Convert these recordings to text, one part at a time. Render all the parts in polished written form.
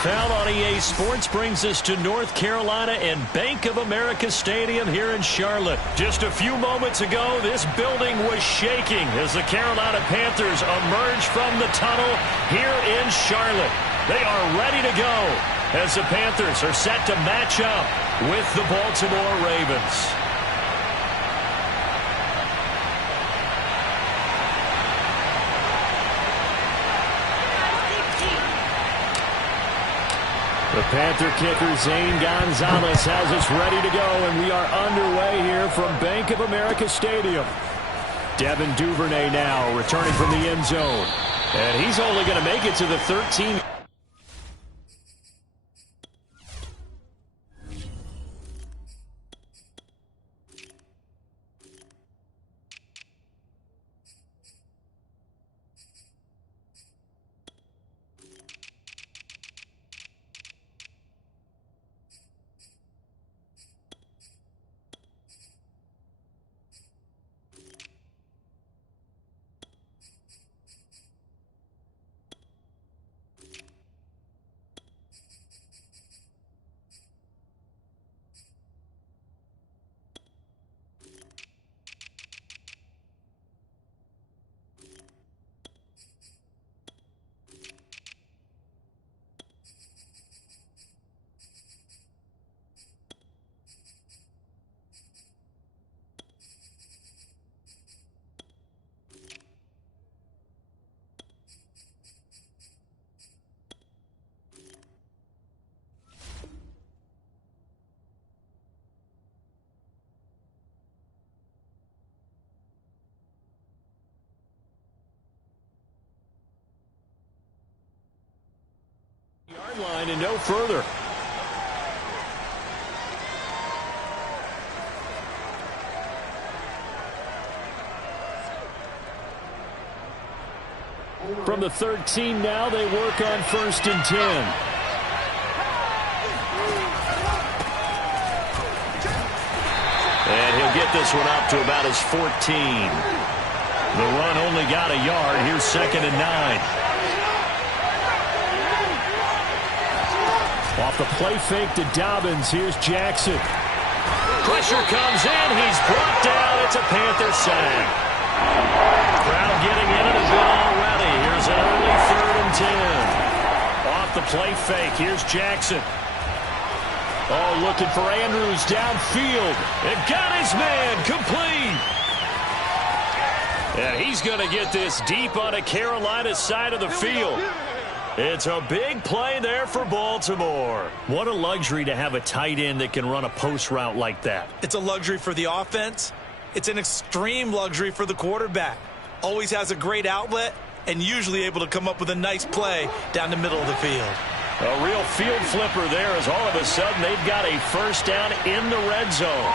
foul on EA Sports brings us to North Carolina and Bank of America Stadium here in Charlotte. Just a few moments ago, this building was shaking as the Carolina Panthers emerge from the tunnel here in Charlotte. They are ready to go as the Panthers are set to match up with the Baltimore Ravens. The Panther kicker, Zane Gonzalez, has us ready to go, and we are underway here from Bank of America Stadium. Devin Duvernay now returning from the end zone. And he's only going to make it to the 13. Yard line and no further. From the 13 now, they work on 1st and 10. And he'll get this one up to about his 14. The run only got a yard. Here's 2nd and 9. Off the play fake to Dobbins. Here's Jackson. Pressure comes in. He's brought down. It's a Panther sack. Crowd getting in it a bit already. Here's an early 3rd and 10. Off the play fake. Here's Jackson. Oh, looking for Andrews downfield. It got his man complete. And he's going to get this deep on a Carolina side of the field. It's a big play there for Baltimore. What a luxury to have a tight end that can run a post route like that. It's a luxury for the offense. It's an extreme luxury for the quarterback. Always has a great outlet and usually able to come up with a nice play down the middle of the field. A real field flipper there as all of a sudden they've got a 1st down in the red zone.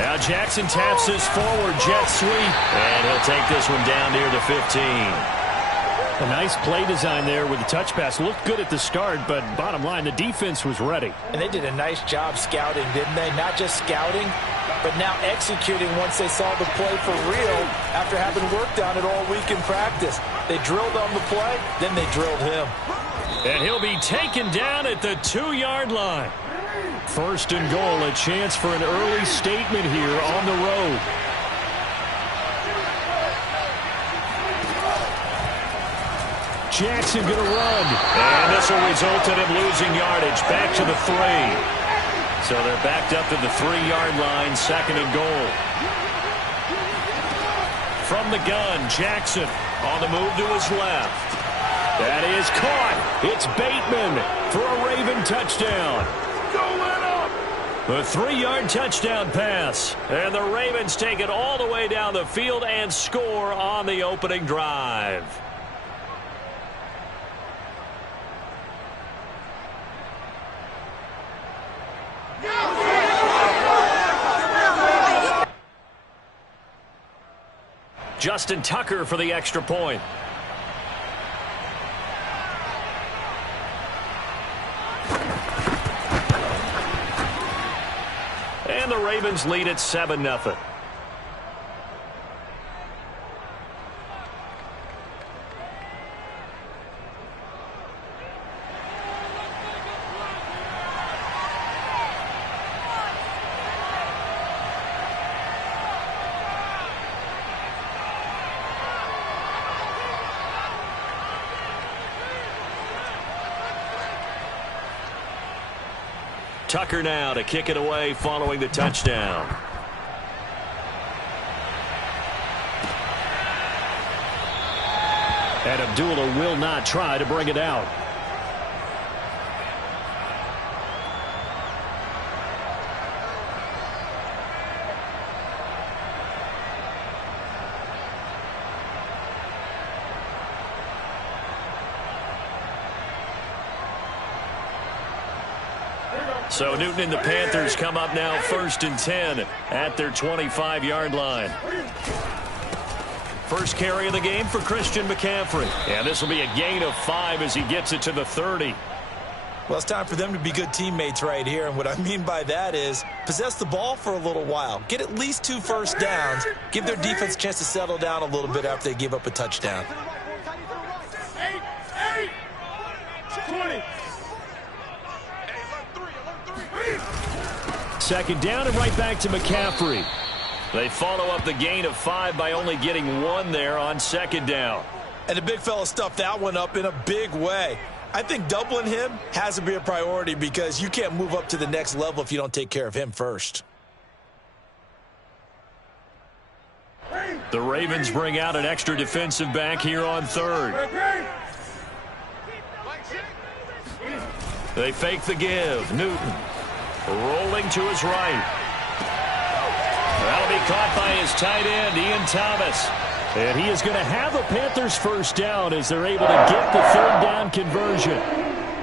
Now Jackson taps this forward jet sweep, and he'll take this one down near the 15. A nice play design there with the touch pass. Looked good at the start, but bottom line, the defense was ready. And they did a nice job scouting, didn't they? Not just scouting, but now executing once they saw the play for real after having worked on it all week in practice. They drilled on the play, then they drilled him. And he'll be taken down at the 2-yard line. 1st and goal, a chance for an early statement here on the road. Jackson going to run. And this will result in him losing yardage. Back to the 3. So they're backed up to the 3-yard line. 2nd and goal. From the gun, Jackson on the move to his left. That is caught. It's Bateman for a Raven touchdown. The 3-yard touchdown pass. And the Ravens take it all the way down the field and score on the opening drive. Justin Tucker for the extra point. And the Ravens lead at 7-0. Tucker now to kick it away following the touchdown. And Abdullah will not try to bring it out. So Newton and the Panthers come up now 1st and 10 at their 25-yard line. First carry of the game for Christian McCaffrey. And this will be a gain of 5 as he gets it to the 30. Well, it's time for them to be good teammates right here. And what I mean by that is possess the ball for a little while. Get at least 2 first downs. Give their defense a chance to settle down a little bit after they give up a touchdown. 20. Second down and right back to McCaffrey. They follow up the gain of 5 by only getting 1 there on second down. And the big fella stuffed that one up in a big way. I think doubling him has to be a priority because you can't move up to the next level if you don't take care of him first. The Ravens bring out an extra defensive back here on 3rd. They fake the give. Newton rolling to his right. That'll be caught by his tight end, Ian Thomas. And he is going to have a Panthers first down as they're able to get the 3rd down conversion.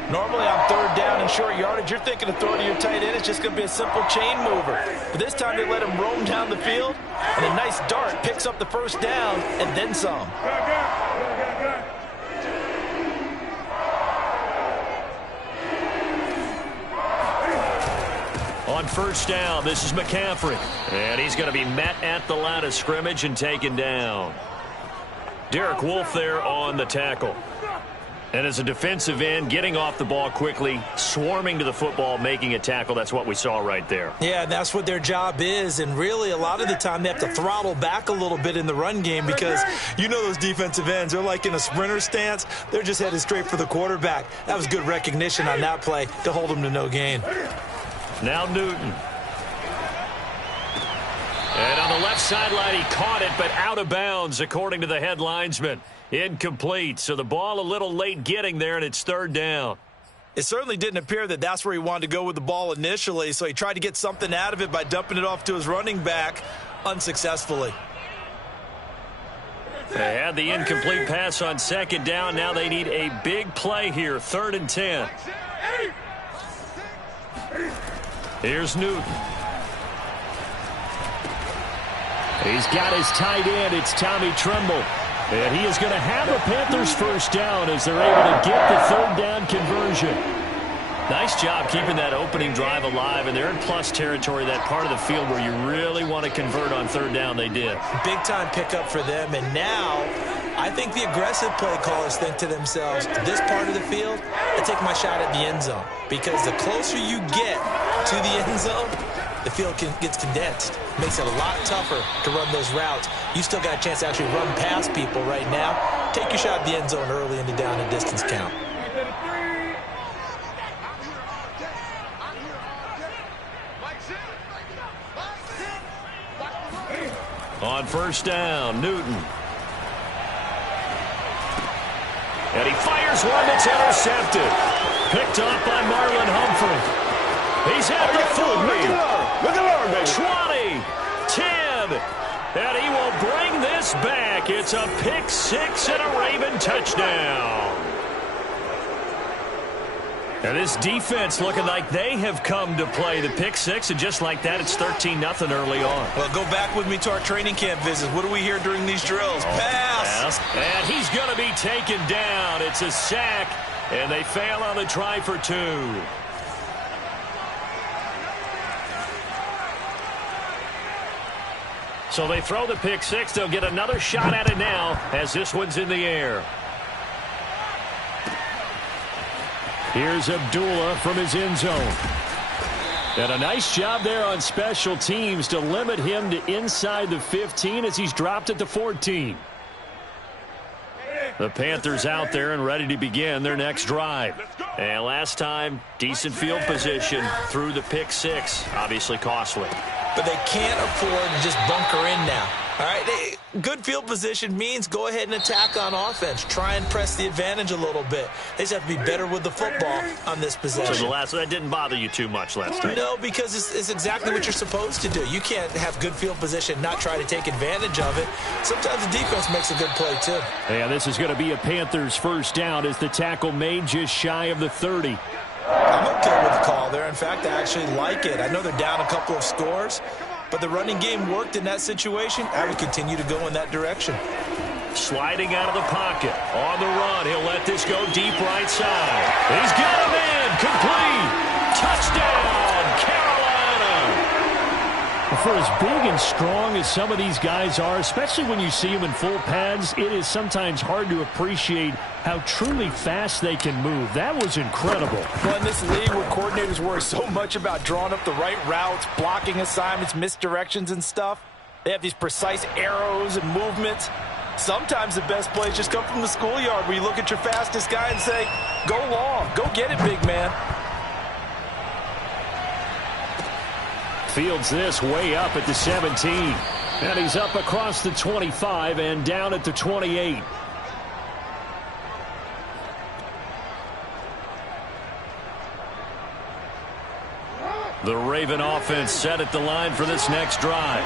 Normally on 3rd down and short yardage, you're thinking of throwing to your tight end. It's just going to be a simple chain mover. But this time they let him roam down the field, and a nice dart picks up the first down and then some. On first down, this is McCaffrey. And he's going to be met at the line of scrimmage and taken down. Derek Wolfe there on the tackle. And as a defensive end, getting off the ball quickly, swarming to the football, making a tackle. That's what we saw right there. Yeah, that's what their job is. And really, a lot of the time, they have to throttle back a little bit in the run game because you know those defensive ends. They're like in a sprinter stance. They're just headed straight for the quarterback. That was good recognition on that play to hold them to no gain. Now Newton. And on the left sideline, he caught it, but out of bounds, according to the head linesman. Incomplete. So the ball a little late getting there, and it's 3rd down. It certainly didn't appear that that's where he wanted to go with the ball initially, so he tried to get something out of it by dumping it off to his running back unsuccessfully. They had the incomplete pass on second down. Now they need a big play here, 3rd and 10. Here's Newton. He's got his tight end. It's Tommy Tremble. And he is going to have a Panthers first down as they're able to get the 3rd down conversion. Nice job keeping that opening drive alive, and they're in plus territory, that part of the field where you really want to convert on 3rd down. They did. Big-time pickup for them, and now I think the aggressive play callers think to themselves, this part of the field, I take my shot at the end zone, because the closer you get to the end zone, the field gets condensed. Makes it a lot tougher to run those routes. You still got a chance to actually run past people right now. Take your shot at the end zone early in the down and distance count. On first down, Newton. And he fires one that's intercepted. Picked off by Marlon Humphrey. He's at the 40. Look at baby. 20, 10, and he will bring this back. It's a pick 6 and a Raven touchdown. And this defense looking like they have come to play. The pick 6, and just like that, it's 13-0 early on. Well, go back with me to our training camp visits. What do we hear during these drills? Pass! And he's going to be taken down. It's a sack, and they fail on the try for 2. So they throw the pick 6. They'll get another shot at it now as this one's in the air. Here's Abdullah from his end zone. And a nice job there on special teams to limit him to inside the 15 as he's dropped at the 14. The Panthers out there and ready to begin their next drive. Let's go. And last time, decent field position through the pick six. Obviously costly. But they can't afford to just bunker in now. All right, good field position means go ahead and attack on offense. Try and press the advantage a little bit. They just have to be better with the football on this possession. So that didn't bother you too much last time? No, because it's exactly what you're supposed to do. You can't have good field position, not try to take advantage of it. Sometimes the defense makes a good play, too. Yeah, this is going to be a Panthers first down as the tackle made just shy of the 30. I'm okay with the call there. In fact, I actually like it. I know they're down a couple of scores, but the running game worked in that situation. I would continue to go in that direction. Sliding out of the pocket. On the run. He'll let this go deep right side. He's got him in. Complete. Touchdown, Carolina. For as big and strong as some of these guys are, especially when you see them in full pads, it is sometimes hard to appreciate how truly fast they can move. That was incredible. Well, in this league where coordinators worry so much about drawing up the right routes, blocking assignments, misdirections and stuff, they have these precise arrows and movements. Sometimes the best plays just come from the schoolyard where you look at your fastest guy and say, go long, go get it, big man. Fields this way up at the 17. And he's up across the 25 and down at the 28. The Raven offense set at the line for this next drive.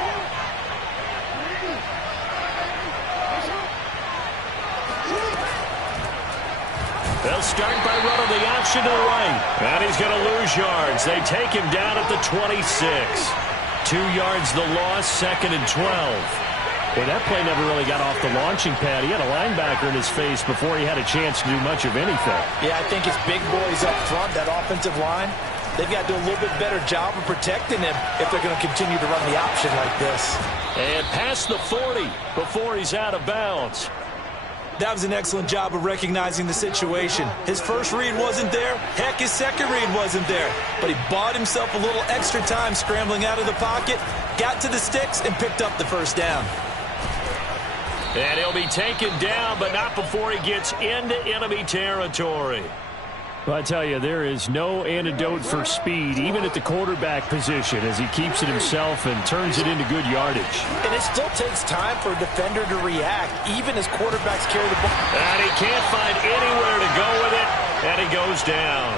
They'll start by running the option to the right. And he's going to lose yards. They take him down at the 26. 2 yards the loss, 2nd and 12. Well, that play never really got off the launching pad. He had a linebacker in his face before he had a chance to do much of anything. Yeah, I think his big boys up front, that offensive line, they've got to do a little bit better job of protecting him if they're going to continue to run the option like this. And past the 40 before he's out of bounds. That was an excellent job of recognizing the situation. His first read wasn't there. Heck, his second read wasn't there. But he bought himself a little extra time scrambling out of the pocket, got to the sticks, and picked up the first down. And he'll be taken down, but not before he gets into enemy territory. Well, I tell you, there is no antidote for speed, even at the quarterback position, as he keeps it himself and turns it into good yardage. And it still takes time for a defender to react, even as quarterbacks carry the ball. And he can't find anywhere to go with it, and he goes down.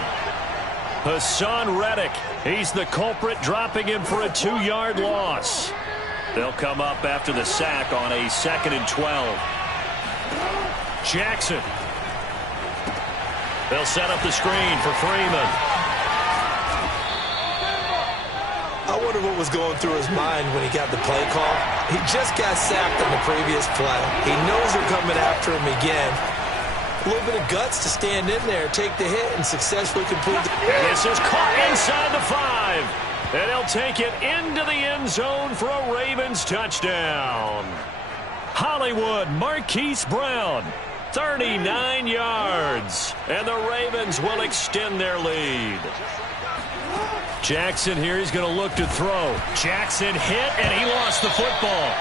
Hassan Reddick, he's the culprit, dropping him for a 2-yard loss. They'll come up after the sack on a 2nd and 12. Jackson. They'll set up the screen for Freeman. I wonder what was going through his mind when he got the play call. He just got sacked on the previous play. He knows they're coming after him again. A little bit of guts to stand in there, take the hit, and successfully complete the... And this is caught inside the 5. And he'll take it into the end zone for a Ravens touchdown. Hollywood Marquise Brown. 39 yards, and the Ravens will extend their lead. Jackson here, he's going to look to throw. Jackson hit, and he lost the football.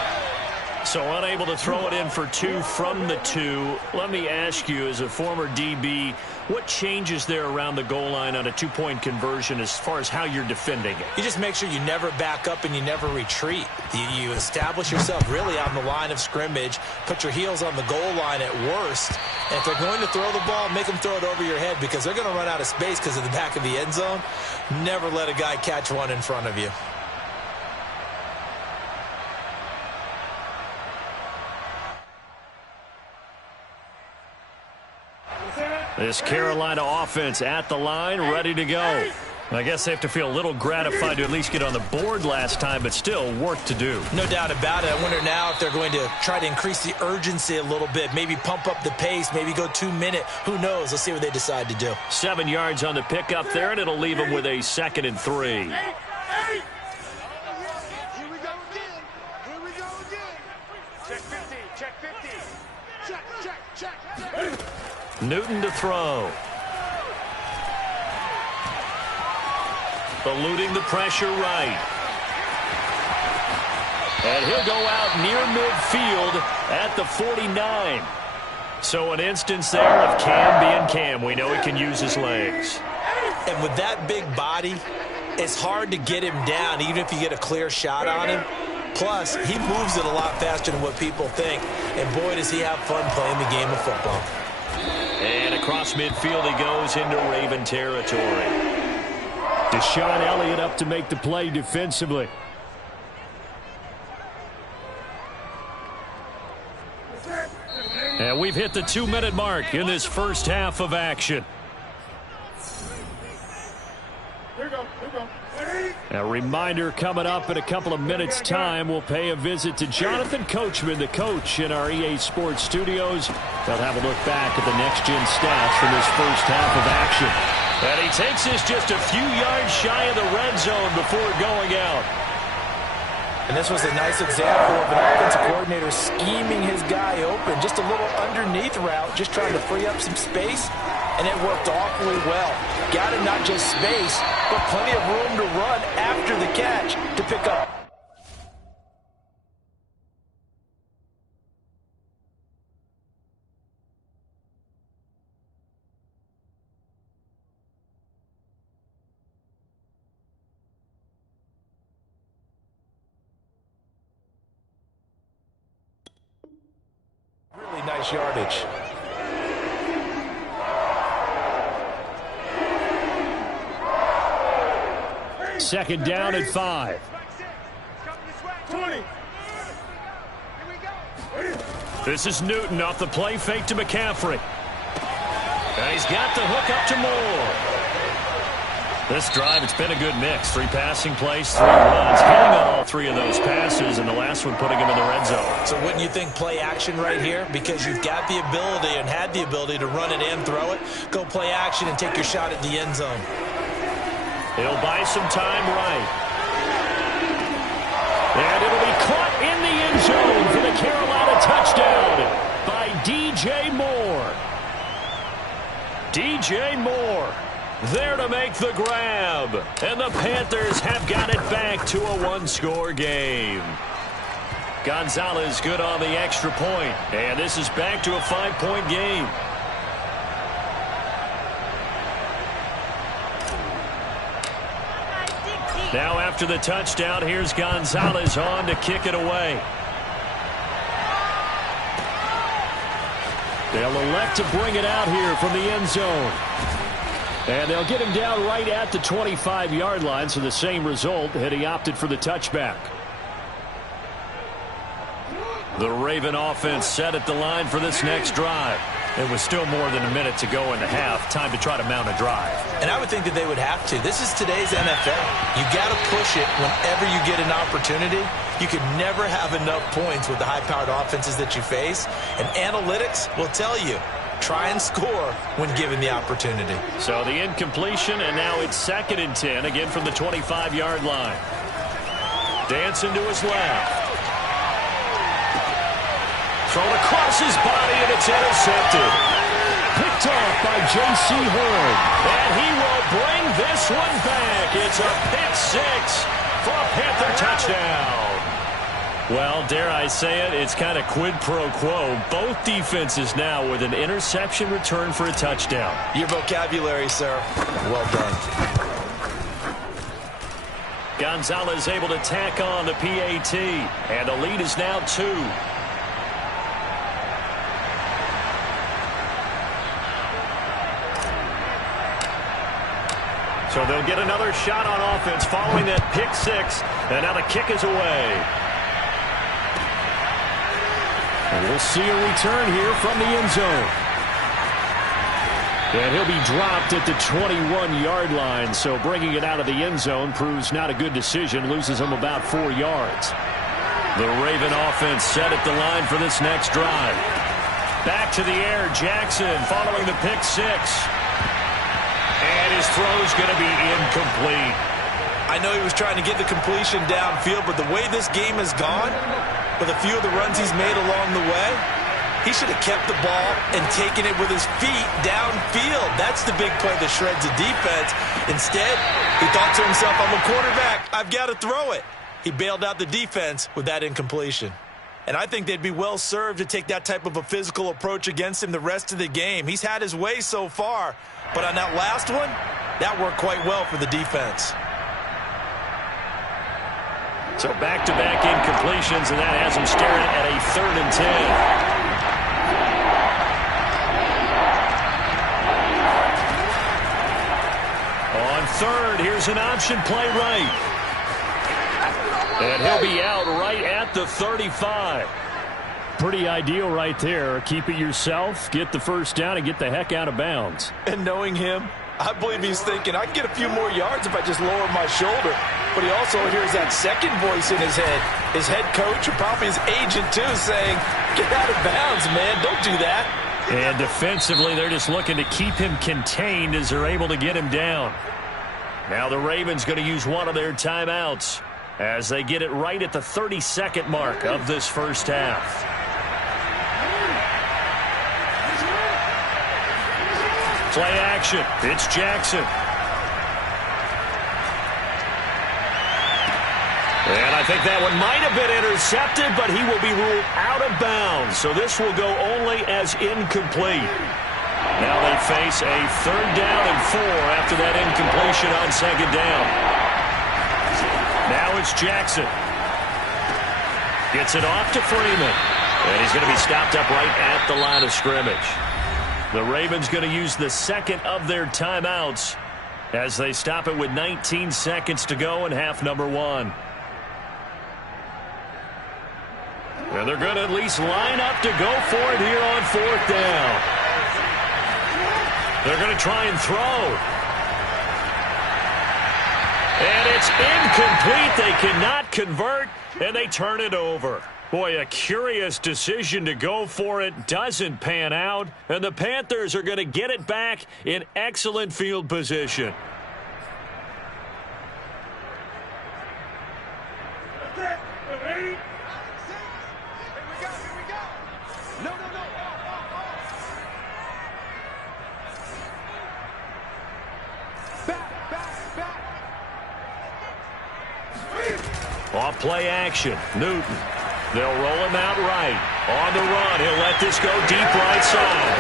So unable to throw it in for 2 from the 2. Let me ask you, as a former DB, what changes there around the goal line on a 2-point conversion as far as how you're defending it? You just make sure you never back up and you never retreat. You establish yourself really on the line of scrimmage, put your heels on the goal line at worst, and if they're going to throw the ball, make them throw it over your head because they're going to run out of space because of the back of the end zone. Never let a guy catch one in front of you. This Carolina offense at the line, ready to go. I guess they have to feel a little gratified to at least get on the board last time, but still work to do. No doubt about it. I wonder now if they're going to try to increase the urgency a little bit, maybe pump up the pace, maybe go 2-minute. Who knows? Let's see what they decide to do. 7 yards on the pickup there, and it'll leave them with a 2nd and 3. Here we go again. Here we go again. Check 50. Check 50. Check. Newton to throw. Eluding the pressure right. And he'll go out near midfield at the 49. So an instance there of Cam being Cam. We know he can use his legs. And with that big body, it's hard to get him down, even if you get a clear shot on him. Plus, he moves it a lot faster than what people think. And boy, does he have fun playing the game of football. And across midfield he goes into Raven territory. Deshaun Elliott up to make the play defensively. And we've hit the 2-minute mark in this first half of action. A reminder coming up in a couple of minutes' time. We'll pay a visit to Jonathan Coachman, the coach in our EA Sports studios. They'll have a look back at the next-gen stats from this first half of action. And he takes this just a few yards shy of the red zone before going out. And this was a nice example of an offensive coordinator scheming his guy open. Just a little underneath route, just trying to free up some space, and it worked awfully well. Got him not just space, but plenty of room to run after the catch to pick up. Really nice yardage. Second down at 5. 20. This is Newton off the play fake to McCaffrey. And he's got the hook up to Moore. This drive, it's been a good mix. 3 passing plays, 3 runs. Hitting on all 3 of those passes, and the last one putting him in the red zone. So wouldn't you think play action right here? Because you've got the ability and had the ability to run it and throw it. Go play action and take your shot at the end zone. He'll buy some time right. And it'll be caught in the end zone for the Carolina touchdown by DJ Moore. DJ Moore there to make the grab. And the Panthers have got it back to a 1-score game. Gonzalez good on the extra point. And this is back to a 5-point game. Now after the touchdown, here's Gonzalez on to kick it away. They'll elect to bring it out here from the end zone. And they'll get him down right at the 25-yard line, so the same result had he opted for the touchback. The Raven offense set at the line for this next drive. It was still more than a minute to go in the half. Time to try to mount a drive. And I would think that they would have to. This is today's NFL. You got to push it whenever you get an opportunity. You can never have enough points with the high-powered offenses that you face. And analytics will tell you, try and score when given the opportunity. So the incompletion, and now it's 2nd and 10, again from the 25-yard line. Dancing to his left. Thrown across his body, and it's intercepted. Picked off by J.C. Horn. And he will bring this one back. It's a pick 6 for a Panther touchdown. Well, dare I say it, it's kind of quid pro quo. Both defenses now with an interception return for a touchdown. Your vocabulary, sir. Well done. Gonzalez able to tack on the PAT. And the lead is now 2. So they'll get another shot on offense following that pick 6. And now the kick is away. And we'll see a return here from the end zone. And he'll be dropped at the 21-yard line. So bringing it out of the end zone proves not a good decision. Loses him about 4 yards. The Raven offense set at the line for this next drive. Back to the air. Jackson following the pick 6. And his throw's going to be incomplete. I know he was trying to get the completion downfield, but the way this game has gone, with a few of the runs he's made along the way, he should have kept the ball and taken it with his feet downfield. That's the big play that shreds the defense. Instead, he thought to himself, I'm a quarterback. I've got to throw it. He bailed out the defense with that incompletion. And I think they'd be well served to take that type of a physical approach against him the rest of the game. He's had his way so far, but on that last one, that worked quite well for the defense. So back-to-back incompletions, and that has him staring at a 3rd and 10. On 3rd, here's an option play right. And he'll be out right at the 35. Pretty ideal right there. Keep it yourself, get the first down, and get the heck out of bounds. And knowing him, I believe he's thinking, I can get a few more yards if I just lower my shoulder. But he also hears that second voice in his head. His head coach, or probably his agent too, saying, get out of bounds, man. Don't do that. And defensively, they're just looking to keep him contained as they're able to get him down. Now the Ravens going to use one of their timeouts as they get it right at the 32nd mark of this first half. Play action. It's Jackson. And I think that one might have been intercepted, but he will be ruled out of bounds. So this will go only as incomplete. Now they face a 3rd down and 4 after that incompletion on 2nd down. Now it's Jackson. Gets it off to Freeman. And he's going to be stopped up right at the line of scrimmage. The Ravens going to use the 2nd of their timeouts as they stop it with 19 seconds to go in half number 1. And they're going to at least line up to go for it here on 4th down. They're going to try and throw. And it's incomplete. They cannot convert, and they turn it over. Boy, a curious decision to go for it doesn't pan out, and the Panthers are going to get it back in excellent field position. Off play action, Newton. They'll roll him out right. On the run, he'll let this go deep right side.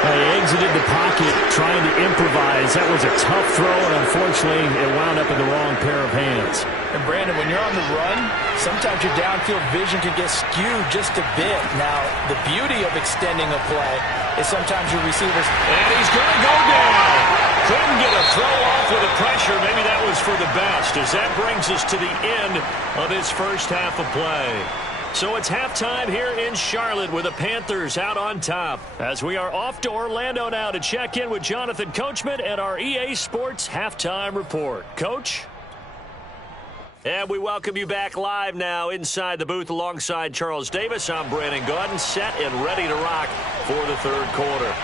He exited the pocket trying to improvise. That was a tough throw, and unfortunately, it wound up in the wrong pair of hands. And Brandon, when you're on the run, sometimes your downfield vision can get skewed just a bit. Now, the beauty of extending a play is sometimes your receivers... And he's going to go down. Couldn't get a throw off with the pressure. Maybe that was for the best, as that brings us to the end of this first half of play. So it's halftime here in Charlotte with the Panthers out on top, as we are off to Orlando now to check in with Jonathan Coachman and our EA Sports Halftime Report. Coach? And we welcome you back live now inside the booth alongside Charles Davis. I'm Brandon Gaudin, set and ready to rock for the 3rd quarter.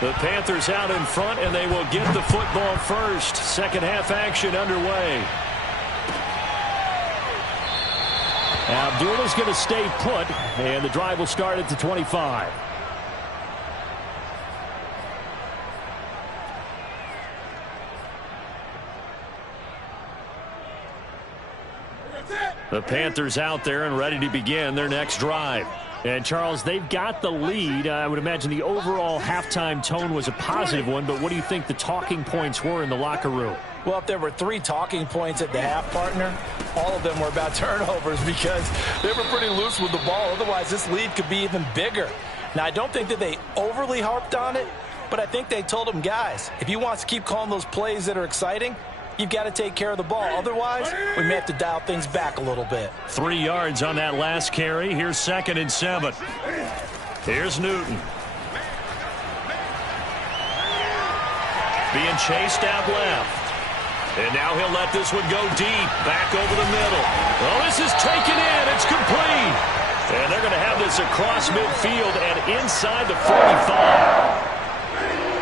The Panthers out in front, and they will get the football first. Second half action underway. Abdullah's going to stay put, and the drive will start at the 25. The Panthers out there and ready to begin their next drive. And, Charles, they've got the lead. I would imagine the overall halftime tone was a positive one, but what do you think the talking points were in the locker room? Well, if there were 3 talking points at the half, partner, all of them were about turnovers because they were pretty loose with the ball. Otherwise, this lead could be even bigger. Now, I don't think that they overly harped on it, but I think they told them, guys, if you want to keep calling those plays that are exciting, you've got to take care of the ball. Otherwise, we may have to dial things back a little bit. 3 yards on that last carry. Here's 2nd and 7. Here's Newton. Being chased out left. And now he'll let this one go deep. Back over the middle. Oh, this is taken in. It's complete. And they're going to have this across midfield and inside the 45.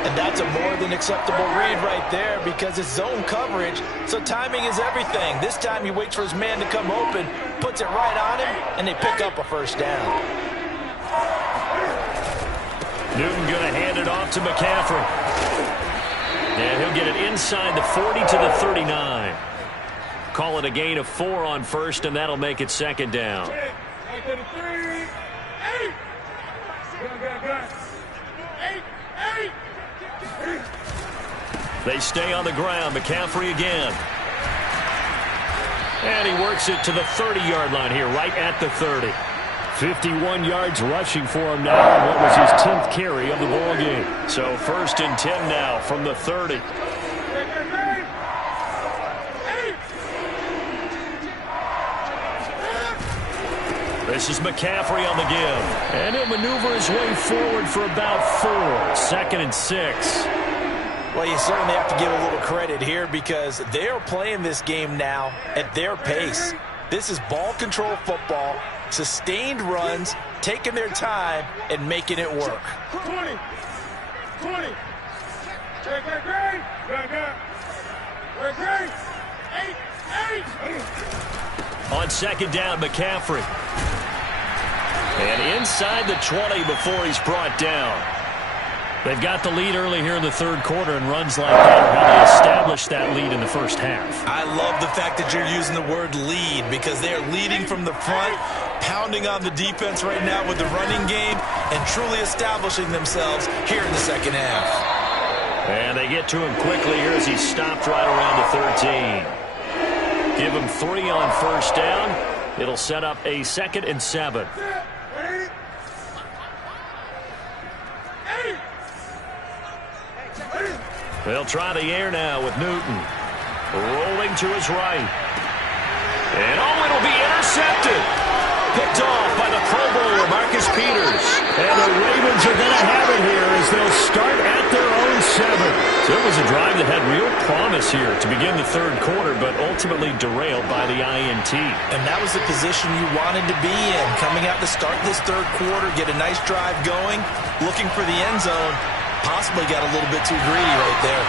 And that's a more than acceptable read right there because it's zone coverage, so timing is everything. This time he waits for his man to come open, puts it right on him, and they pick up a first down. Newton going to hand it off to McCaffrey. And he'll get it inside the 40 to the 39. call it a gain of 4 on first, and that'll make it second down. They stay on the ground. McCaffrey again. And he works it to the 30-yard line here, right at the 30. 51 yards rushing for him now, and what was his 10th carry of the ball game. So 1st and 10 now from the 30. This is McCaffrey on the give. And he'll maneuver his way forward for about 4. 2nd and 6. Well, you certainly have to give a little credit here because they are playing this game now at their pace. This is ball control football, sustained runs, taking their time, and making it work. 20. Check that grade. Grade. 8. On 2nd down, McCaffrey. And inside the 20 before he's brought down. They've got the lead early here in the 3rd quarter, and runs like that are how they establish that lead in the first half. I love the fact that you're using the word lead because they are leading from the front, pounding on the defense right now with the running game, and truly establishing themselves here in the 2nd half. And they get to him quickly here as he's stopped right around the 13. Give him 3 on 1st down. It'll set up a 2nd and 7. They'll try the air now with Newton. Rolling to his right. And it'll be intercepted. Picked off by the Pro Bowler, Marcus Peters. And the Ravens are going to have it here as they'll start at their own 7. So it was a drive that had real promise here to begin the 3rd quarter, but ultimately derailed by the INT. And that was the position you wanted to be in. Coming out to start this 3rd quarter, get a nice drive going, looking for the end zone. Possibly got a little bit too greedy right there.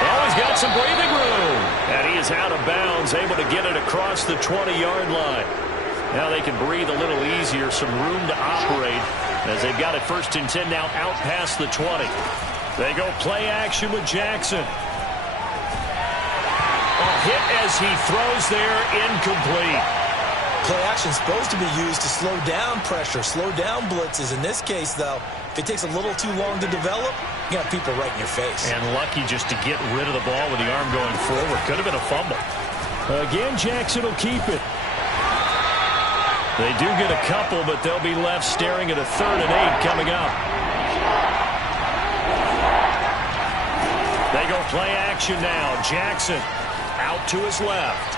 Oh, he's got some breathing room. And he is out of bounds, able to get it across the 20-yard line. Now they can breathe a little easier, some room to operate as they've got it 1st and 10 now out past the 20. They go play action with Jackson. A hit as he throws there, incomplete. Play action is supposed to be used to slow down pressure, slow down blitzes. In this case, though, if it takes a little too long to develop, you got people right in your face. And lucky just to get rid of the ball with the arm going forward. Could have been a fumble. Again, Jackson will keep it. They do get a couple, but they'll be left staring at a 3rd and 8 coming up. They go play action now. Jackson out to his left.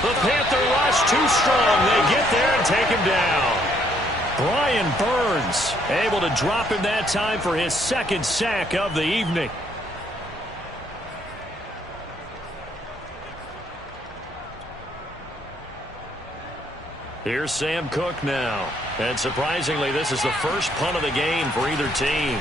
The Panther rush too strong. They get there and take him down. Brian Burns able to drop him that time for his 2nd sack of the evening. Here's Sam Cook now. And surprisingly, this is the first punt of the game for either team.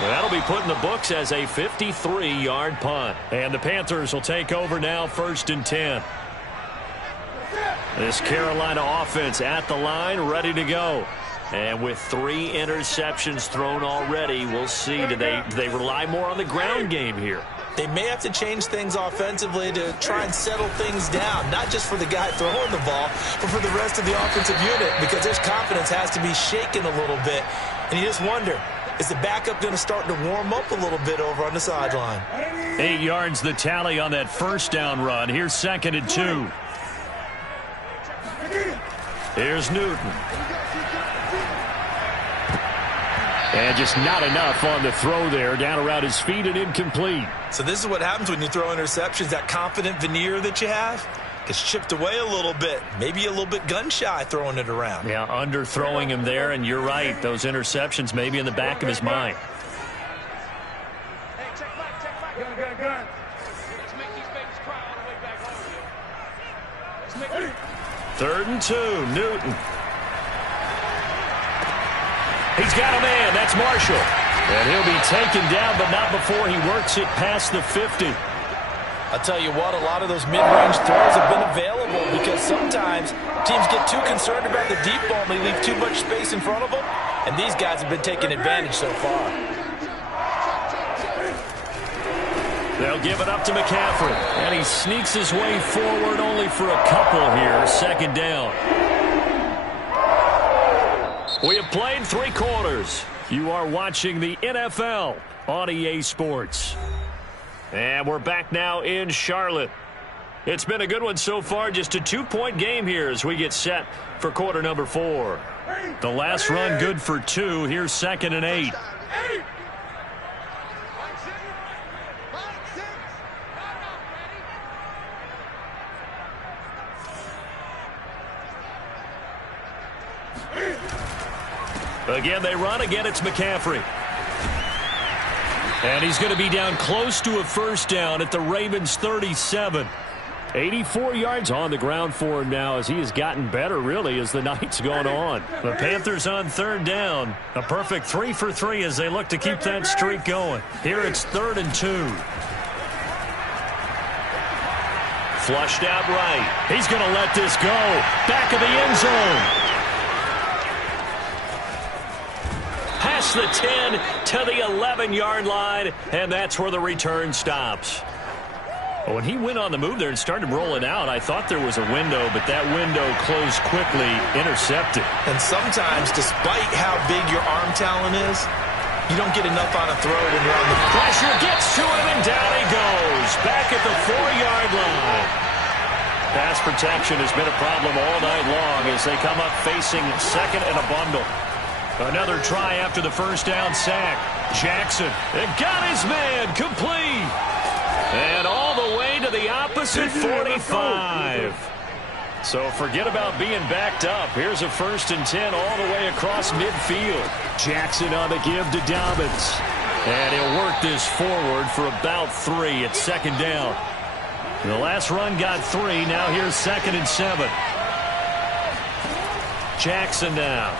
That'll be put in the books as a 53-yard punt. And the Panthers will take over now, 1st and 10. This Carolina offense at the line, ready to go. And with 3 interceptions thrown already, we'll see. Do they rely more on the ground game here? They may have to change things offensively to try and settle things down, not just for the guy throwing the ball, but for the rest of the offensive unit, because their confidence has to be shaken a little bit. And you just wonder, is the backup going to start to warm up a little bit over on the sideline? 8 yards the tally on that 1st down run. Here's 2nd and 2. Here's Newton. And just not enough on the throw there. Down around his feet and incomplete. So this is what happens when you throw interceptions. That confident veneer that you have gets chipped away a little bit. Maybe a little bit gun-shy throwing it around. Yeah, underthrowing him there, and you're right. Those interceptions may be in the back of his mind. Hey, check back. Gun. Let's make these babies cry all the way back home. Let's make 3rd and 2, Newton. He's got a man. That's Marshall. And he'll be taken down, but not before he works it past the 50. I'll tell you what, a lot of those mid-range throws have been available because sometimes teams get too concerned about the deep ball and they leave too much space in front of them, and these guys have been taking advantage so far. They'll give it up to McCaffrey, and he sneaks his way forward only for a couple here. Second down. We have played 3 quarters. You are watching the NFL on EA Sports. And we're back now in Charlotte. It's been a good one so far, just a 2-point game here as we get set for quarter number 4. The last run good for 2. Here's 2nd and 8. Again, they run. Again, it's McCaffrey. And he's going to be down close to a first down at the Ravens' 37. 84 yards on the ground for him now as he has gotten better, really, as the night's gone on. The Panthers on 3rd down. A perfect 3 for 3 as they look to keep that streak going. Here it's 3rd and 2. Flushed out right. He's going to let this go. Back of the end zone. Past the 10 to the 11-yard line, and that's where the return stops. When he went on the move there and started rolling out, I thought there was a window, but that window closed quickly, intercepted. And sometimes, despite how big your arm talent is, you don't get enough on a throw when you're on the pressure. Gets to him, and down he goes. Back at the 4-yard line. Pass protection has been a problem all night long as they come up facing second and a bundle. Another try after the first down sack. Jackson, and got his man, complete. And all the way to the opposite 45. So forget about being backed up. Here's a 1st and 10 all the way across midfield. Jackson on the give to Dobbins. And he'll work this forward for about 3 at 2nd down. The last run got 3. Now here's 2nd and 7. Jackson now.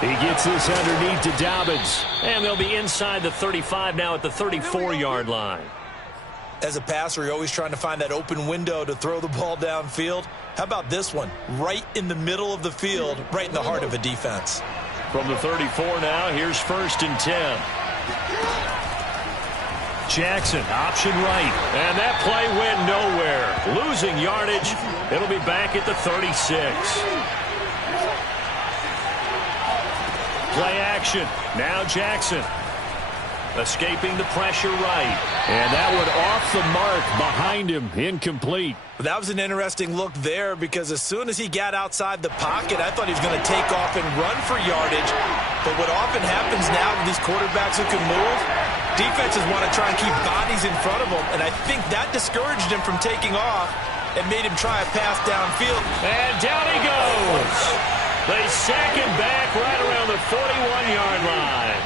He gets this underneath to Dobbins. And they'll be inside the 35 now at the 34-yard line. As a passer, you're always trying to find that open window to throw the ball downfield. How about this one? Right in the middle of the field, right in the heart of a defense. From the 34 now, here's 1st and 10. Jackson, option right. And that play went nowhere. Losing yardage. It'll be back at the 36. Play action. Now Jackson. Escaping the pressure right. And that one off the mark behind him. Incomplete. That was an interesting look there because as soon as he got outside the pocket, I thought he was going to take off and run for yardage. But what often happens now with these quarterbacks who can move, defenses want to try and keep bodies in front of them. And I think that discouraged him from taking off and made him try a pass downfield. And down he goes. They sack him back right around the 41-yard line.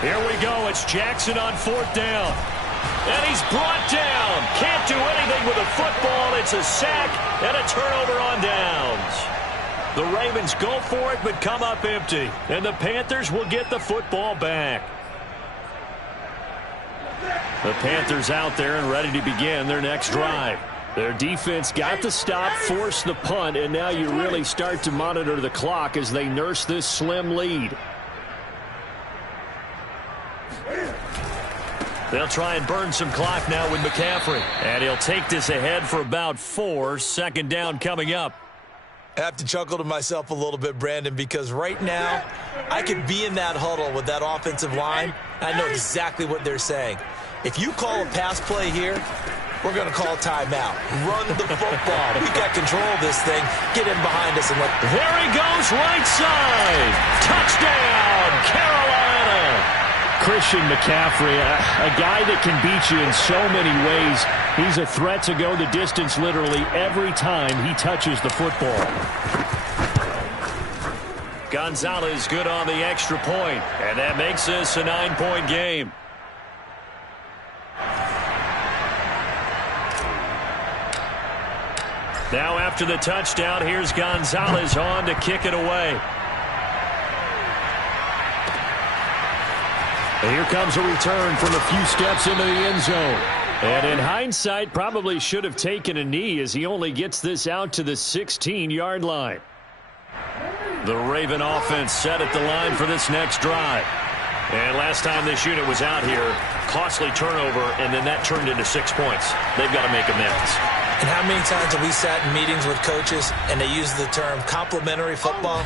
Here we go. It's Jackson on 4th down. And he's brought down. Can't do anything with a football. It's a sack and a turnover on downs. The Ravens go for it but come up empty. And the Panthers will get the football back. The Panthers out there and ready to begin their next drive. Their defense got the stop, forced the punt, and now you really start to monitor the clock as they nurse this slim lead. They'll try and burn some clock now with McCaffrey. And he'll take this ahead for about 4. 2nd down coming up. I have to chuckle to myself a little bit, Brandon, because right now I could be in that huddle with that offensive line. I know exactly what they're saying. If you call a pass play here, we're going to call a timeout. Run the football. We got control of this thing. Get in behind us and let... There he goes, right side. Touchdown, Carolina. Christian McCaffrey, a guy that can beat you in so many ways. He's a threat to go the distance literally every time he touches the football. Gonzalez good on the extra point, and that makes this a 9-point game. Now after the touchdown, here's Gonzalez on to kick it away. And here comes a return from a few steps into the end zone. And in hindsight, probably should have taken a knee as he only gets this out to the 16-yard line. The Raven offense set at the line for this next drive. And last time this unit was out here, costly turnover, and then that turned into 6 points. They've got to make amends. And how many times have we sat in meetings with coaches and they use the term complementary football?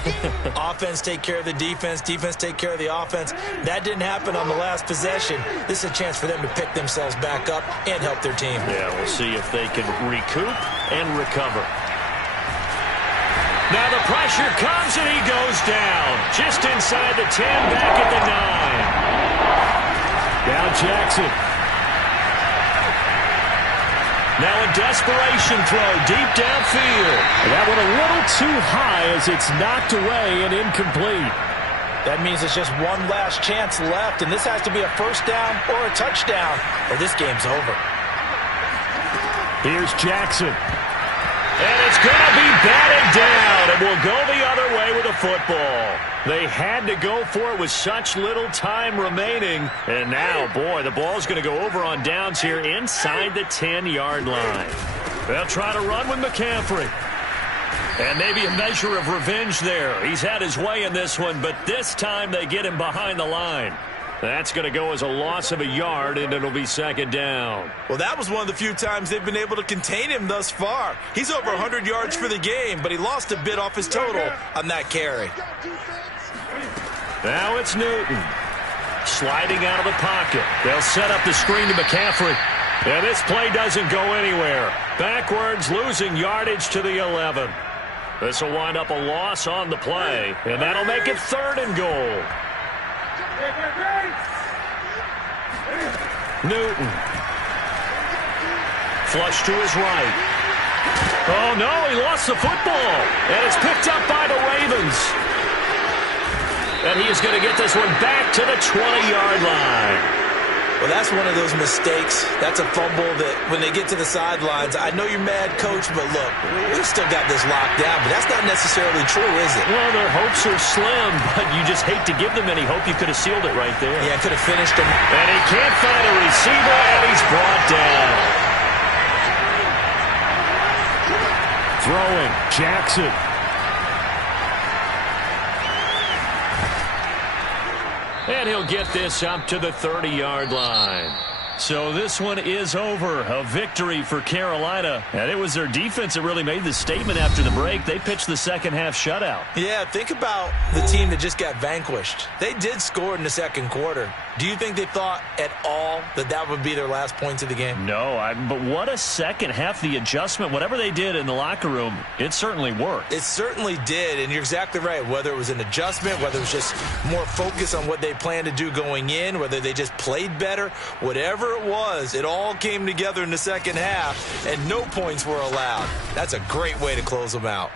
Offense take care of the defense, defense take care of the offense. That didn't happen on the last possession. This is a chance for them to pick themselves back up and help their team. Yeah, we'll see if they can recoup and recover. Now the pressure comes and he goes down. Just inside the 10, back at the 9. Now Jackson. Now a desperation throw deep downfield. That one a little too high as it's knocked away and incomplete. That means it's just one last chance left, and this has to be a first down or a touchdown, or this game's over. Here's Jackson. And it's going to be batted down, and will go the other way with the football. They had to go for it with such little time remaining. And now, boy, the ball's going to go over on downs here inside the 10-yard line. They'll try to run with McCaffrey. And maybe a measure of revenge there. He's had his way in this one, but this time they get him behind the line. That's going to go as a loss of a yard, and it'll be second down. Well, that was one of the few times they've been able to contain him thus far. He's over 100 yards for the game, but he lost a bit off his total on that carry. Now it's Newton. Sliding out of the pocket. They'll set up the screen to McCaffrey. And this play doesn't go anywhere. Backwards, losing yardage to the 11. This will wind up a loss on the play, and that'll make it 3rd and goal. Newton. Flush to his right. Oh, no, he lost the football. And it's picked up by the Ravens. And he is going to get this one back to the 20-yard line. Well, that's one of those mistakes. That's a fumble that when they get to the sidelines, I know you're mad, Coach, but look, we've still got this locked down, but that's not necessarily true, is it? Well, their hopes are slim, but you just hate to give them any hope. You could have sealed it right there. Yeah, could have finished him. And he can't find a receiver, and he's brought down. Throwing, Jackson. And he'll get this up to the 30-yard line. So this one is over. A victory for Carolina. And it was their defense that really made the statement after the break. They pitched the second-half shutout. Yeah, think about the team that just got vanquished. They did score in the second quarter. Do you think they thought at all that that would be their last points of the game? No, but what a second half. The adjustment, whatever they did in the locker room, it certainly worked. It certainly did, and you're exactly right. Whether it was an adjustment, whether it was just more focus on what they planned to do going in, whether they just played better, whatever it was, it all came together in the second half, and no points were allowed. That's a great way to close them out.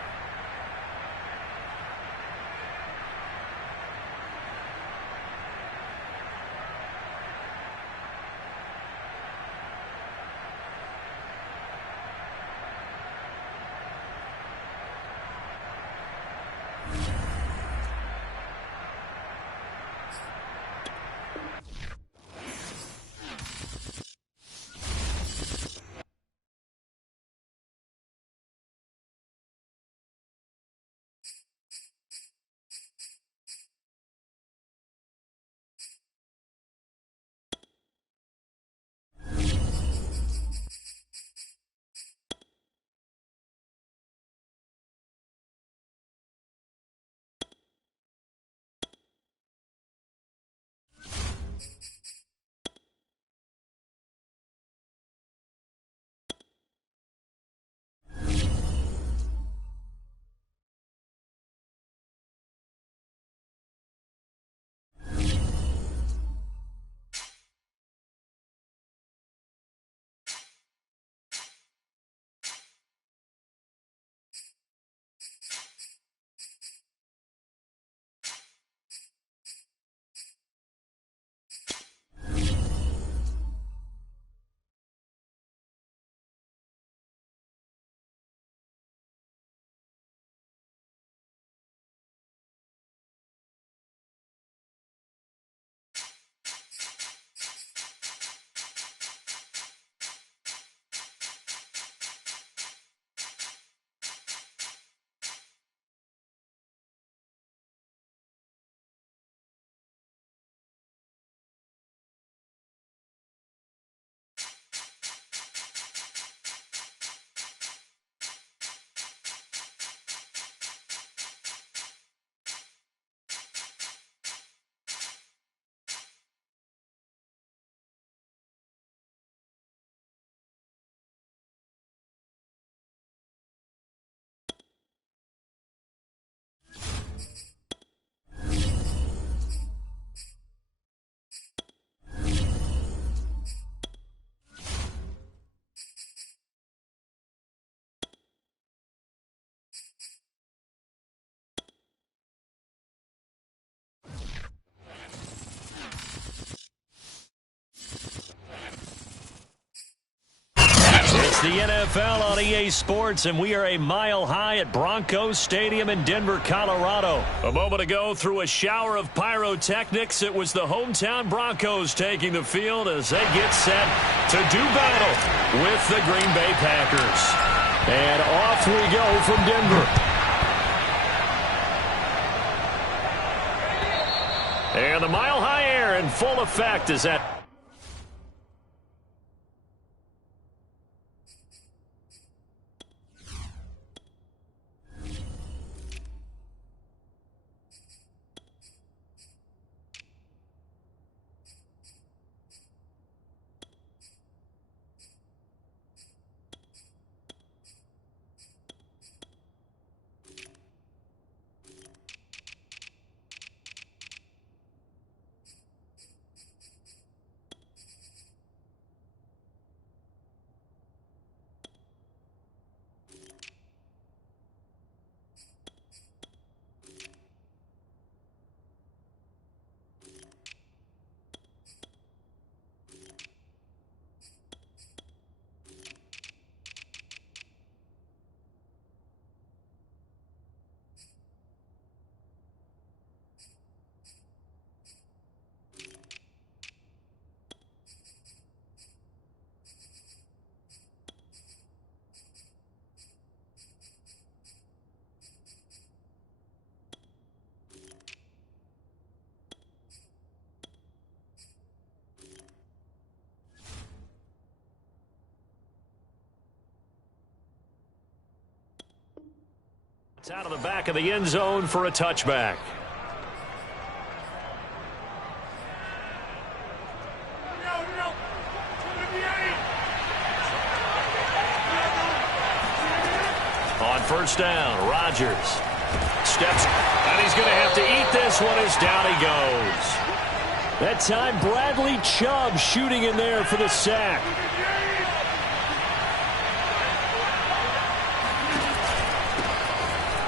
It's the NFL on EA Sports, and we are a mile high at Broncos Stadium in Denver, Colorado. A moment ago, through a shower of pyrotechnics, it was the hometown Broncos taking the field as they get set to do battle with the Green Bay Packers. And off we go from Denver. And the mile-high air in full effect as that... It's out of the back of the end zone for a touchback. On first down, Rodgers steps, and he's going to have to eat this one as down he goes. That time, Bradley Chubb shooting in there for the sack.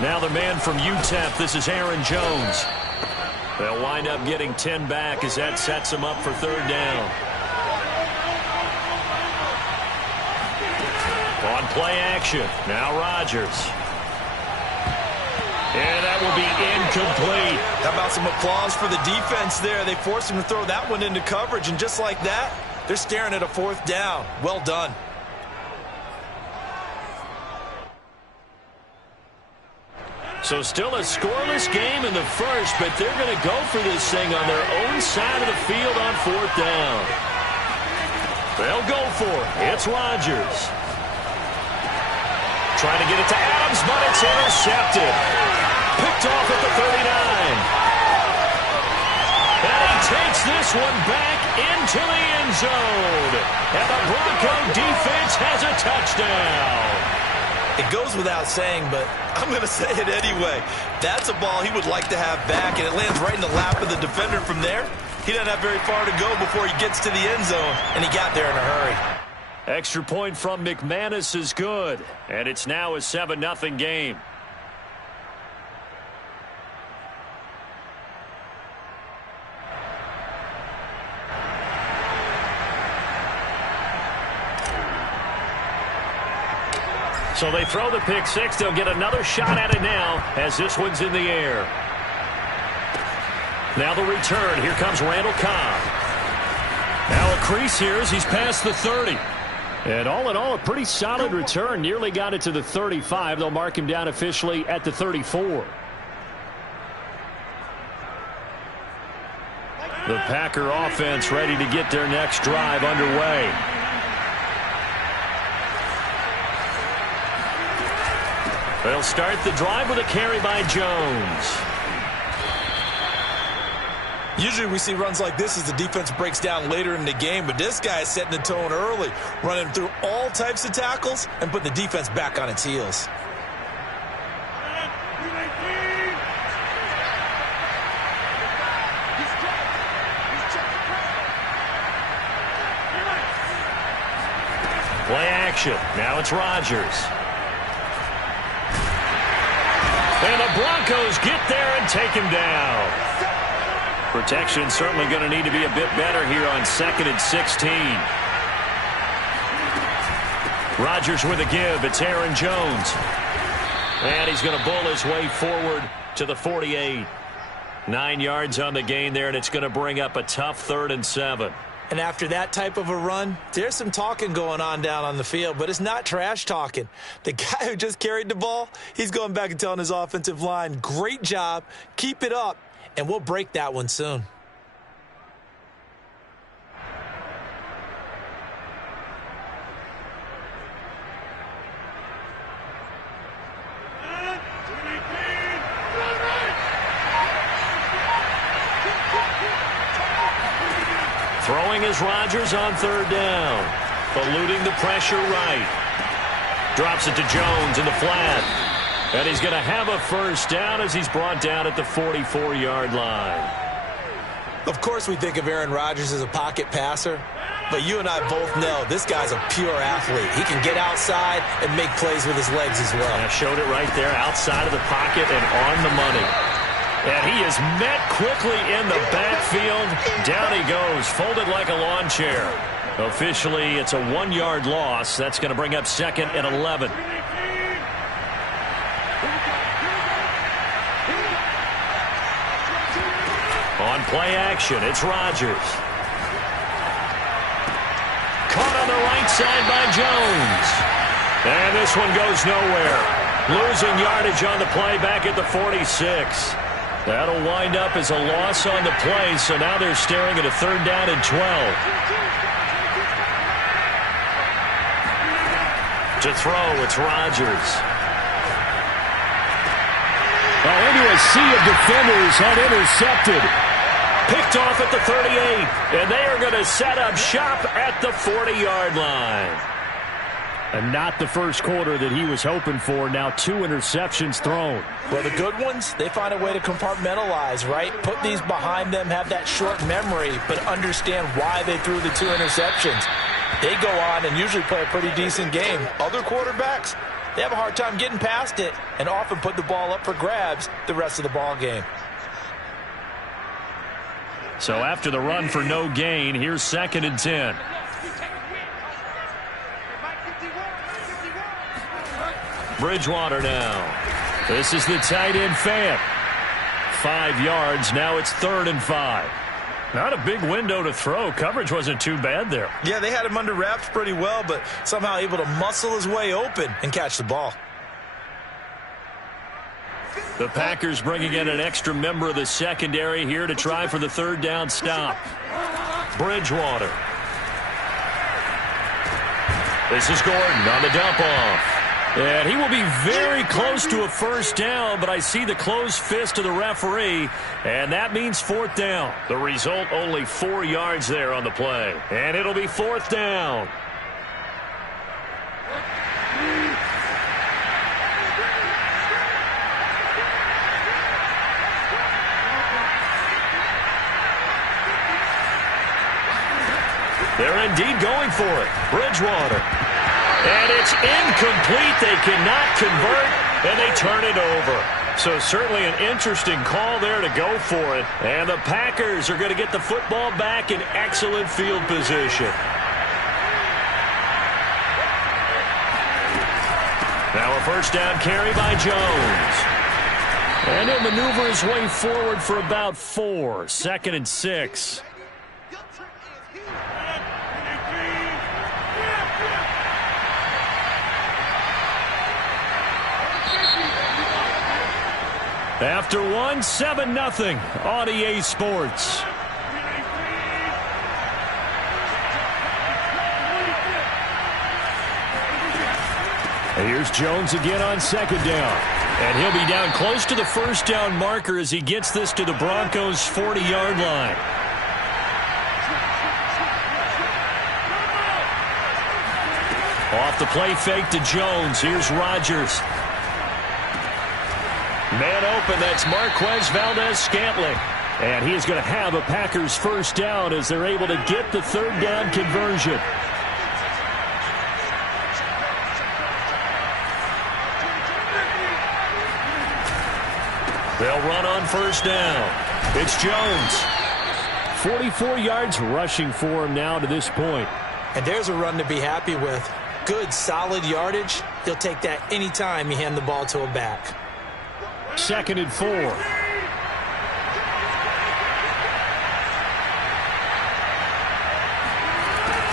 Now the man from UTEP, this is Aaron Jones. They'll wind up getting 10 back as that sets them up for third down. On play action, now Rodgers. And that will be incomplete. How about some applause for the defense there? They forced him to throw that one into coverage, and just like that, they're staring at a fourth down. Well done. So still a scoreless game in the first, but they're going to go for this thing on their own side of the field on fourth down. They'll go for it. It's Rodgers. Trying to get it to Adams, but it's intercepted. Picked off at the 39. And he takes this one back into the end zone. And the Bronco defense has a touchdown. It goes without saying, but I'm going to say it anyway. That's a ball he would like to have back, and it lands right in the lap of the defender from there. He doesn't have very far to go before he gets to the end zone, and he got there in a hurry. Extra point from McManus is good, and it's now a 7-0 game. So they throw the pick six. They'll get another shot at it now as this one's in the air. Now the return. Here comes Randall Cobb. Now a crease here as he's past the 30. And all in all, a pretty solid return. Nearly got it to the 35. They'll mark him down officially at the 34. The Packer offense ready to get their next drive underway. They'll start the drive with a carry by Jones. Usually we see runs like this as the defense breaks down later in the game, but this guy is setting the tone early, running through all types of tackles and putting the defense back on its heels. Play action. Now it's Rodgers. And the Broncos get there and take him down. Protection certainly going to need to be a bit better here on 2nd and 16. Rodgers with a give. It's Aaron Jones. And he's going to bull his way forward to the 48. 9 yards on the gain there, and it's going to bring up a tough 3rd and 7. And after that type of a run, there's some talking going on down on the field, but it's not trash talking. The guy who just carried the ball, he's going back and telling his offensive line, great job, keep it up, and we'll break that one soon. Throwing is Rodgers on 3rd down. Eluding the pressure right. Drops it to Jones in the flat. And he's going to have a 1st down as he's brought down at the 44-yard line. Of course we think of Aaron Rodgers as a pocket passer, but you and I both know this guy's a pure athlete. He can get outside and make plays with his legs as well. I showed it right there, outside of the pocket and on the money. And he is met quickly in the backfield. Down he goes, folded like a lawn chair. Officially, it's a 1-yard loss. That's going to bring up 2nd and 11. On play action, it's Rodgers. Caught on the right side by Jones. And this one goes nowhere. Losing yardage on the play back at the 46. That'll wind up as a loss on the play, so now they're staring at a 3rd down and 12. To throw, it's Rodgers. Into a sea of defenders, unintercepted. Picked off at the 38, and they are going to set up shop at the 40-yard line. And not the first quarter that he was hoping for. Now 2 interceptions thrown. Well, the good ones, they find a way to compartmentalize, right? Put these behind them, have that short memory, but understand why they threw the 2 interceptions. They go on and usually play a pretty decent game. Other quarterbacks, they have a hard time getting past it and often put the ball up for grabs the rest of the ball game. So after the run for no gain, here's 2nd and 10. Bridgewater now. This is the tight end Fant. 5 yards. Now it's 3rd and 5. Not a big window to throw. Coverage wasn't too bad there. Yeah, they had him under wraps pretty well, but somehow able to muscle his way open and catch the ball. The Packers bringing in an extra member of the secondary here to try for the 3rd down stop. Bridgewater. This is Gordon on the dump off. And he will be very close to a 1st down, but I see the closed fist of the referee, and that means 4th down. The result, only 4 yards there on the play. And it'll be 4th down. They're indeed going for it. Bridgewater. And it's incomplete. They cannot convert, and they turn it over. So certainly an interesting call there to go for it. And the Packers are going to get the football back in excellent field position. Now a 1st down carry by Jones. And he'll maneuver his way forward for about 4. 2nd and 6. After 1, 7-0 on EA Sports. And here's Jones again on 2nd down. And he'll be down close to the 1st down marker as he gets this to the Broncos' 40-yard line. Off the play fake to Jones. Here's Rodgers. Man open, that's Marquez Valdez-Scantling. And he is going to have a Packers 1st down as they're able to get the 3rd down conversion. They'll run on 1st down. It's Jones. 44 yards rushing for him now to this point. And there's a run to be happy with. good, solid yardage, he'll take that anytime you hand the ball to a back. 2nd and 4.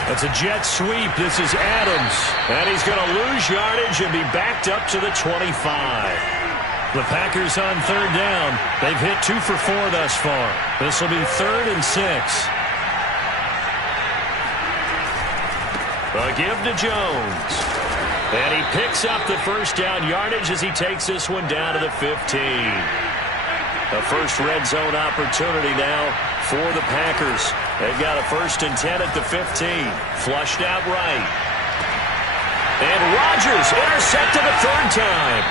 That's a jet sweep. This is Adams. And he's going to lose yardage and be backed up to the 25. The Packers on 3rd down. They've hit 2 for 4 thus far. This will be 3rd and 6. A give to Jones. And he picks up the first down yardage as he takes this one down to the 15. The first red zone opportunity now for the Packers. They've got a 1st and 10 at the 15. Flushed out right. And Rodgers intercepted a 3rd time.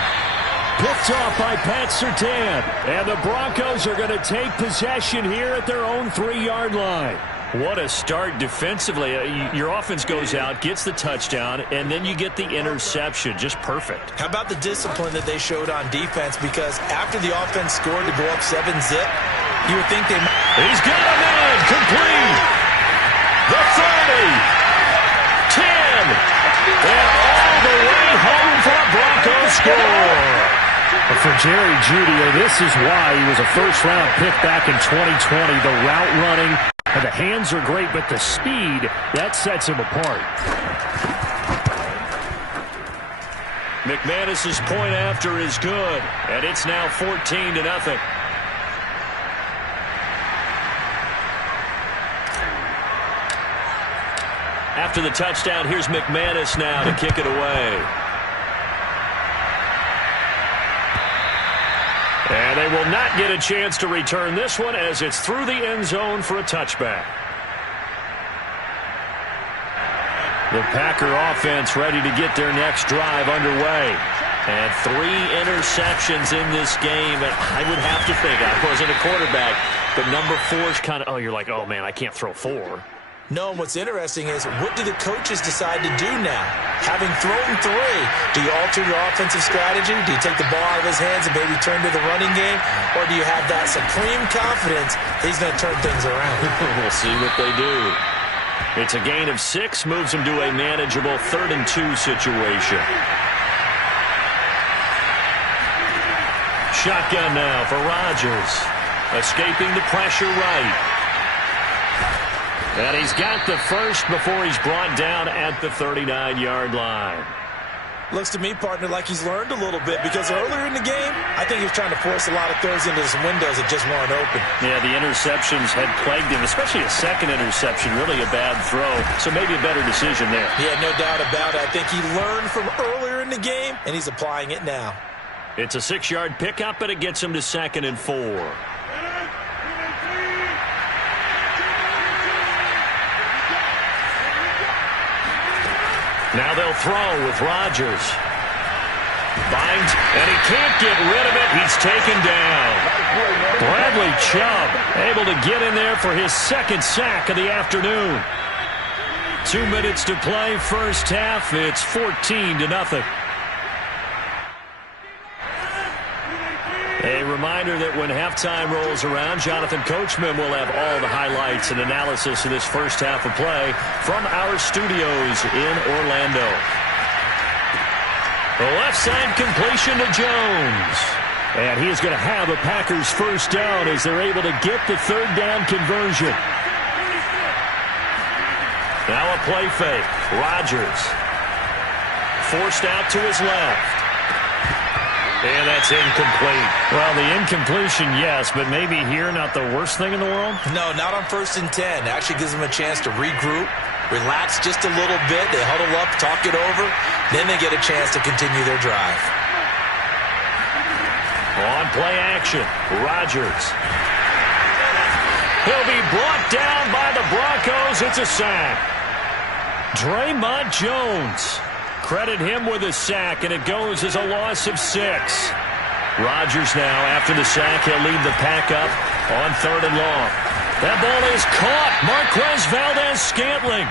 Picked off by Pat Surtain. And the Broncos are going to take possession here at their own 3-yard line. What a start defensively. Your offense goes out, gets the touchdown, and then you get the interception. Just perfect. How about the discipline that they showed on defense? Because after the offense scored to go up 7-zip, you would think they might. He's got a man. Complete. The 30. 10. And all the way home for a Broncos score. For Jerry Jeudy, this is why he was a first-round pick back in 2020. The route running. And the hands are great, but the speed, that sets him apart. McManus's point after is good, and it's now 14-0. After the touchdown, here's McManus now to kick it away. And they will not get a chance to return this one as it's through the end zone for a touchback. The Packer offense ready to get their next drive underway. And 3 interceptions in this game. And I would have to think, I wasn't a quarterback, but number 4 is kind of, you're like, oh, man, I can't throw 4. No, and what's interesting is, what do the coaches decide to do now? Having thrown 3, do you alter your offensive strategy? Do you take the ball out of his hands and maybe turn to the running game? Or do you have that supreme confidence he's going to turn things around? We'll see what they do. It's a gain of 6, moves him to a manageable 3rd and 2 situation. Shotgun now for Rodgers. Escaping the pressure right. And he's got the first before he's brought down at the 39-yard line. Looks to me, partner, like he's learned a little bit, because earlier in the game, I think he was trying to force a lot of throws into some windows that just weren't open. Yeah, the interceptions had plagued him, especially a second interception, really a bad throw. So maybe a better decision there. Yeah, no doubt about it. I think he learned from earlier in the game, and he's applying it now. It's a 6-yard pickup, and it gets him to 2nd and 4. Now they'll throw with Rodgers. Binds, and he can't get rid of it. He's taken down. Bradley Chubb able to get in there for his 2nd sack of the afternoon. 2 minutes to play, first half. It's 14-0. A reminder that when halftime rolls around, Jonathan Coachman will have all the highlights and analysis of this first half of play from our studios in Orlando. The left side completion to Jones. And he is going to have a Packers first down as they're able to get the 3rd down conversion. Now a play fake. Rodgers. Forced out to his left. And that's incomplete. Well, the incompletion, yes, but maybe here not the worst thing in the world? No, not on 1st and 10. Actually gives them a chance to regroup, relax just a little bit. They huddle up, talk it over. Then they get a chance to continue their drive. On play action, Rodgers. He'll be brought down by the Broncos. It's a sack. Draymond Jones. Credit him with a sack, and it goes as a loss of 6. Rodgers now, after the sack, he'll lead the pack up on 3rd and long. That ball is caught. Marquez Valdes-Scantling.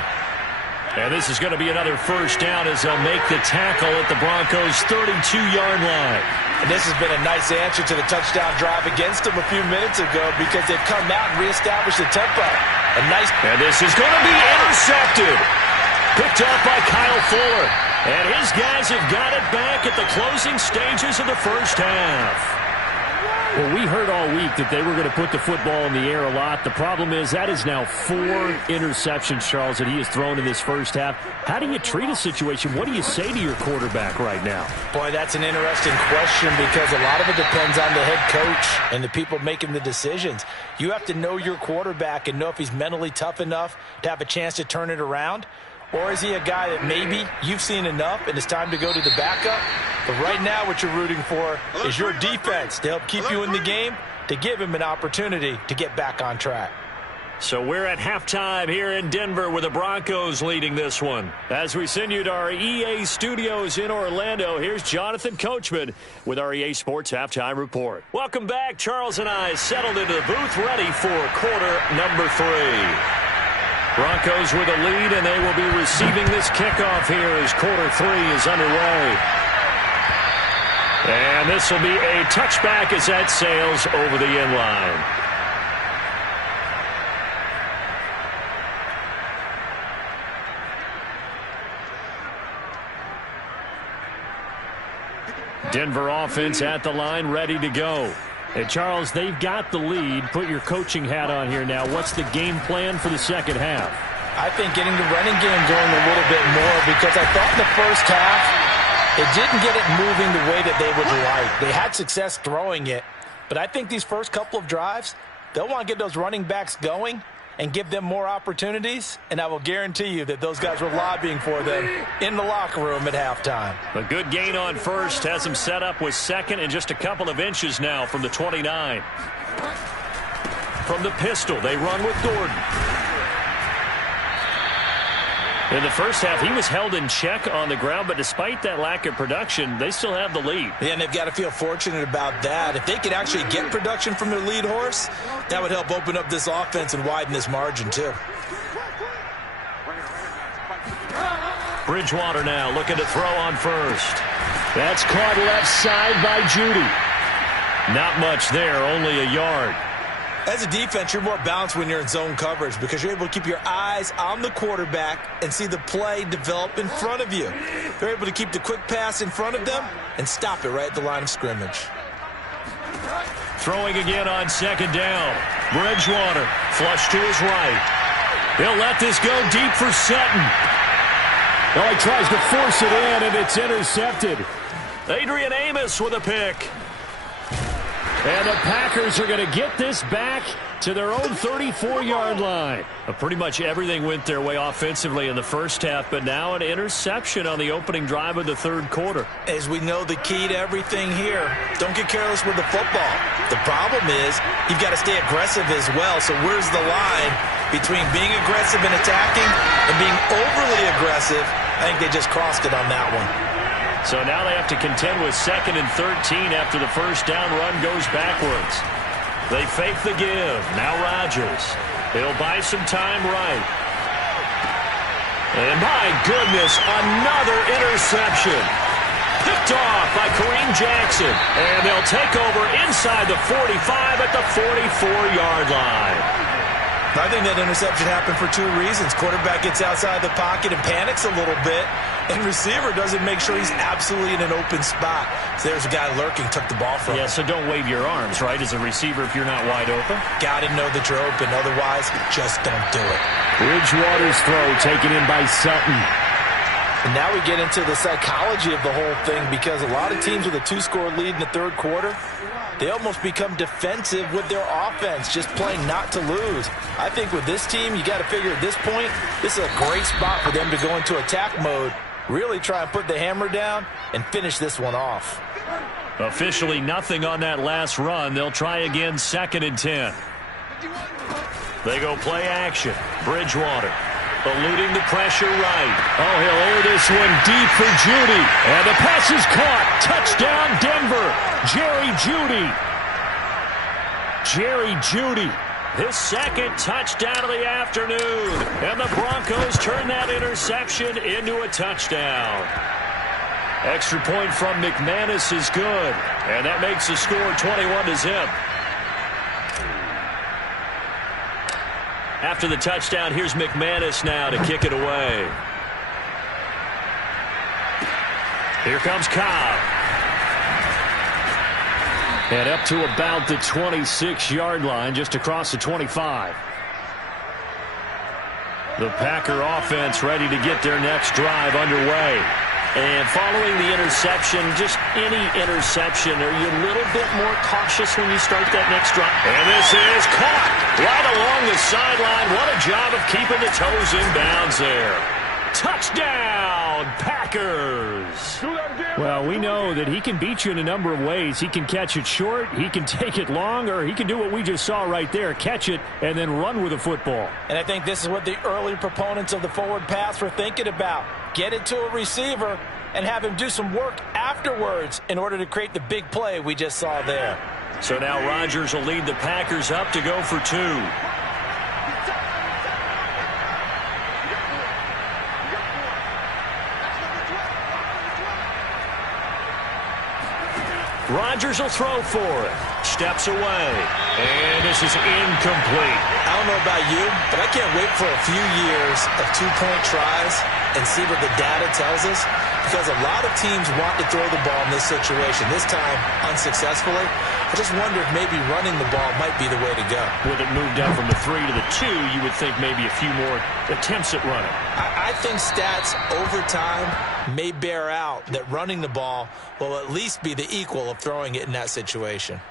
And this is going to be another first down as they'll make the tackle at the Broncos' 32-yard line. And this has been a nice answer to the touchdown drive against them a few minutes ago, because they've come out and reestablished the tempo. And this is going to be intercepted. Picked up by Kyle Fuller. And his guys have got it back at the closing stages of the first half. Well, we heard all week that they were going to put the football in the air a lot. The problem is that is now 4 interceptions, Charles, that he has thrown in this first half. How do you treat a situation? What do you say to your quarterback right now? Boy, that's an interesting question because a lot of it depends on the head coach and the people making the decisions. You have to know your quarterback and know if he's mentally tough enough to have a chance to turn it around. Or is he a guy that maybe you've seen enough and it's time to go to the backup? But right now what you're rooting for is your defense to help keep you in the game, to give him an opportunity to get back on track. So we're at halftime here in Denver with the Broncos leading this one. As we send you to our EA studios in Orlando, here's Jonathan Coachman with our EA Sports Halftime Report. Welcome back. Charles and I settled into the booth ready for quarter number 3. Broncos with a lead, and they will be receiving this kickoff here as quarter 3 is underway. And this will be a touchback as that sails over the end line. Denver offense at the line, ready to go. Hey, Charles, they've got the lead. Put your coaching hat on here now. What's the game plan for the second half? I think getting the running game going a little bit more because I thought in the first half it didn't get it moving the way that they would like. They had success throwing it, but I think these first couple of drives, they'll want to get those running backs going and give them more opportunities, and I will guarantee you that those guys were lobbying for them in the locker room at halftime. A good gain on first has them set up with second and just a couple of inches now from the 29. From the pistol, they run with Gordon. In the first half, he was held in check on the ground, but despite that lack of production, they still have the lead. Yeah, and they've got to feel fortunate about that. If they could actually get production from their lead horse, that would help open up this offense and widen this margin, too. Bridgewater now looking to throw on first. That's caught left side by Judy. Not much there, only a yard. As a defense, you're more balanced when you're in zone coverage because you're able to keep your eyes on the quarterback and see the play develop in front of you. They're able to keep the quick pass in front of them and stop it right at the line of scrimmage. Throwing again on second down. Bridgewater flush to his right. He'll let this go deep for Sutton. Oh, he tries to force it in, and it's intercepted. Adrian Amos with a pick. And the Packers are going to get this back to their own 34-yard line. Pretty much everything went their way offensively in the first half, but now an interception on the opening drive of the third quarter. As we know, the key to everything here, don't get careless with the football. The problem is you've got to stay aggressive as well. So where's the line between being aggressive and attacking and being overly aggressive? I think they just crossed it on that one. So now they have to contend with 2nd and 13 after the first down run goes backwards. They fake the give. Now Rodgers. He'll buy some time right. And my goodness, another interception. Picked off by Kareem Jackson. And they'll take over inside the 45 at the 44-yard line. I think that interception happened for 2 reasons. Quarterback gets outside the pocket and panics a little bit, and receiver doesn't make sure he's absolutely in an open spot. So there's a guy lurking, took the ball from him. Yeah, so don't wave your arms, right, as a receiver if you're not wide open. Got to know that you're open. Otherwise, just don't do it. Bridgewater's throw taken in by Sutton. And now we get into the psychology of the whole thing because a lot of teams with a 2-score lead in the third quarter, they almost become defensive with their offense, just playing not to lose. I think with this team, you got to figure at this point, this is a great spot for them to go into attack mode, really try and put the hammer down and finish this one off. Officially nothing on that last run. They'll try again 2nd and 10. They go play action. Bridgewater eluding the pressure right. Oh, he'll air this one deep for Judy. And the pass is caught. Touchdown, Denver. Jerry Jeudy. Jerry Jeudy, his 2nd touchdown of the afternoon. And the Broncos turn that interception into a touchdown. Extra point from McManus is good. And that makes the score 21-0. After the touchdown, here's McManus now to kick it away. Here comes Cobb. And up to about the 26-yard line, just across the 25. The Packer offense ready to get their next drive underway. And following the interception, just any interception, are you a little bit more cautious when you start that next drive? And this is caught right along the sideline. What a job of keeping the toes in bounds there. Touchdown, Packers. Well, we know that he can beat you in a number of ways. He can catch it short, he can take it long, or he can do what we just saw right there, catch it and then run with the football. And I think this is what the early proponents of the forward pass were thinking about. Get it to a receiver and have him do some work afterwards in order to create the big play we just saw there. So now Rodgers will lead the Packers up to go for 2. Rodgers will throw for it. Steps away. And this is incomplete. I don't know about you, but I can't wait for a few years of two-point tries and see what the data tells us, because a lot of teams want to throw the ball in this situation. This time, unsuccessfully. I just wonder if maybe running the ball might be the way to go. With it moved down from the 3 to the 2, you would think maybe a few more attempts at running. I think stats over time may bear out that running the ball will at least be the equal of throwing it in that situation.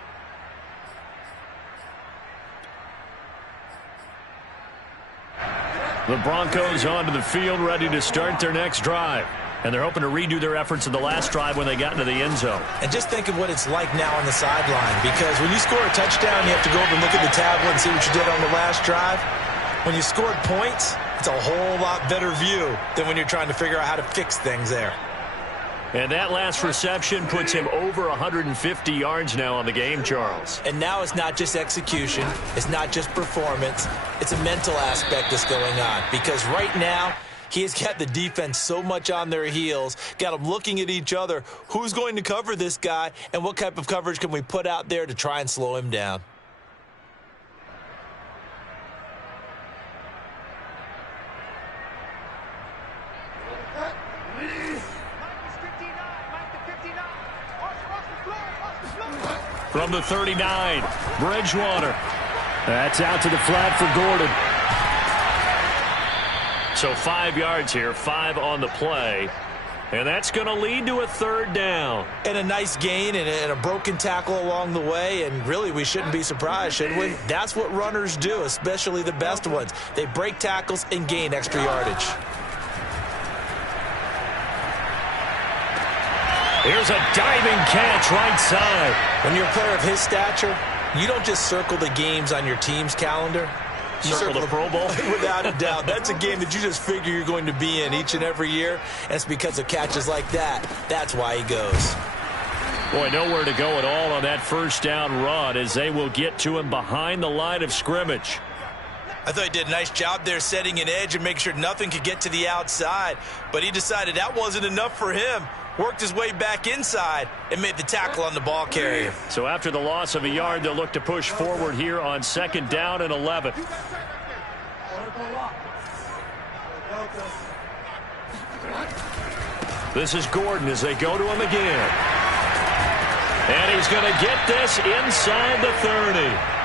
The Broncos onto the field, ready to start their next drive. And they're hoping to redo their efforts in the last drive when they got into the end zone. And just think of what it's like now on the sideline, because when you score a touchdown, you have to go over and look at the tablet and see what you did on the last drive. When you scored points, it's a whole lot better view than when you're trying to figure out how to fix things there. And that last reception puts him over 150 yards now on the game, Charles. And now it's not just execution. It's not just performance. It's a mental aspect that's going on, because right now, he has got the defense so much on their heels, got them looking at each other. Who's going to cover this guy, and what type of coverage can we put out there to try and slow him down? From the 39, Bridgewater. That's out to the flat for Gordon. So 5 yards here, 5 on the play. And that's going to lead to a 3rd down. And a nice gain and a broken tackle along the way. And really, we shouldn't be surprised, should we? That's what runners do, especially the best ones. They break tackles and gain extra yardage. Here's a diving catch right side. When you're a player of his stature, you don't just circle the games on your team's calendar. You circle the Pro Bowl? Without a doubt. That's a game that you just figure you're going to be in each and every year, and it's because of catches like that. That's why he goes. Boy, nowhere to go at all on that first down run, as they will get to him behind the line of scrimmage. I thought he did a nice job there setting an edge and making sure nothing could get to the outside, but he decided that wasn't enough for him. Worked his way back inside and made the tackle on the ball carrier. So after the loss of a yard, they'll look to push forward here on 2nd down and 11. This is Gordon as they go to him again. And he's going to get this inside the 30.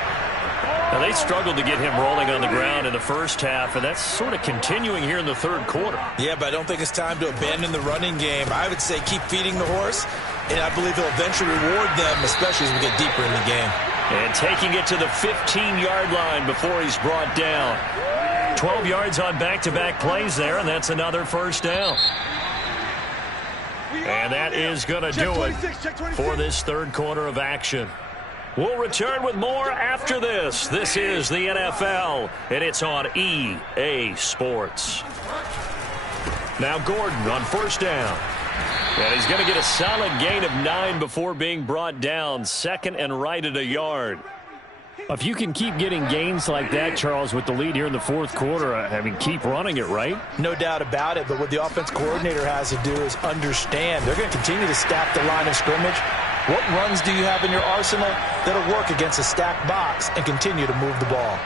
Now, they struggled to get him rolling on the ground in the first half, and that's sort of continuing here in the 3rd quarter. Yeah, but I don't think it's time to abandon the running game. I would say keep feeding the horse, and I believe he'll eventually reward them, especially as we get deeper in the game. And taking it to the 15-yard line before he's brought down. 12 yards on back-to-back plays there, and that's another 1st down. And that is going to do it for this 3rd quarter of action. We'll return with more after this. This is the NFL, and it's on EA Sports. Now Gordon on 1st down. And he's going to get a solid gain of 9 before being brought down. 2nd and right at a yard. If you can keep getting gains like that, Charles, with the lead here in the 4th quarter, I mean, keep running it, right? No doubt about it, but what the offense coordinator has to do is understand. They're going to continue to stack the line of scrimmage. What runs do you have in your arsenal that'll work against a stacked box and continue to move the ball?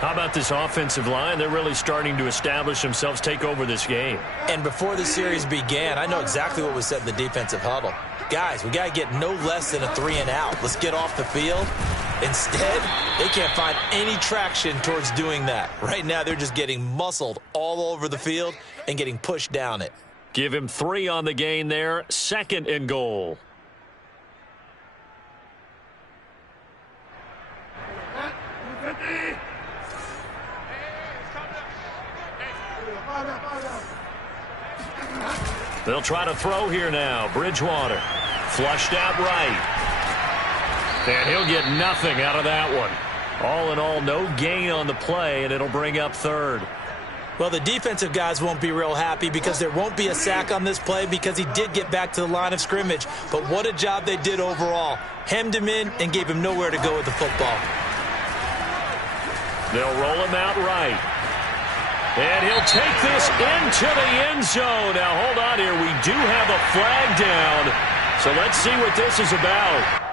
How about this offensive line? They're really starting to establish themselves, take over this game. And before the series began, I know exactly what was said in the defensive huddle. Guys, we got to get no less than a 3-and-out. Let's get off the field. Instead, they can't find any traction towards doing that. Right now, they're just getting muscled all over the field and getting pushed down it. Give him 3 on the gain there. 2nd and goal. They'll try to throw here now. Bridgewater flushed out right. And he'll get nothing out of that one. All in all, no gain on the play, and it'll bring up 3rd. Well, the defensive guys won't be real happy because there won't be a sack on this play because he did get back to the line of scrimmage. But what a job they did overall. Hemmed him in and gave him nowhere to go with the football. They'll roll him out right. And he'll take this into the end zone. Now, hold on here. We do have a flag down. So let's see what this is about.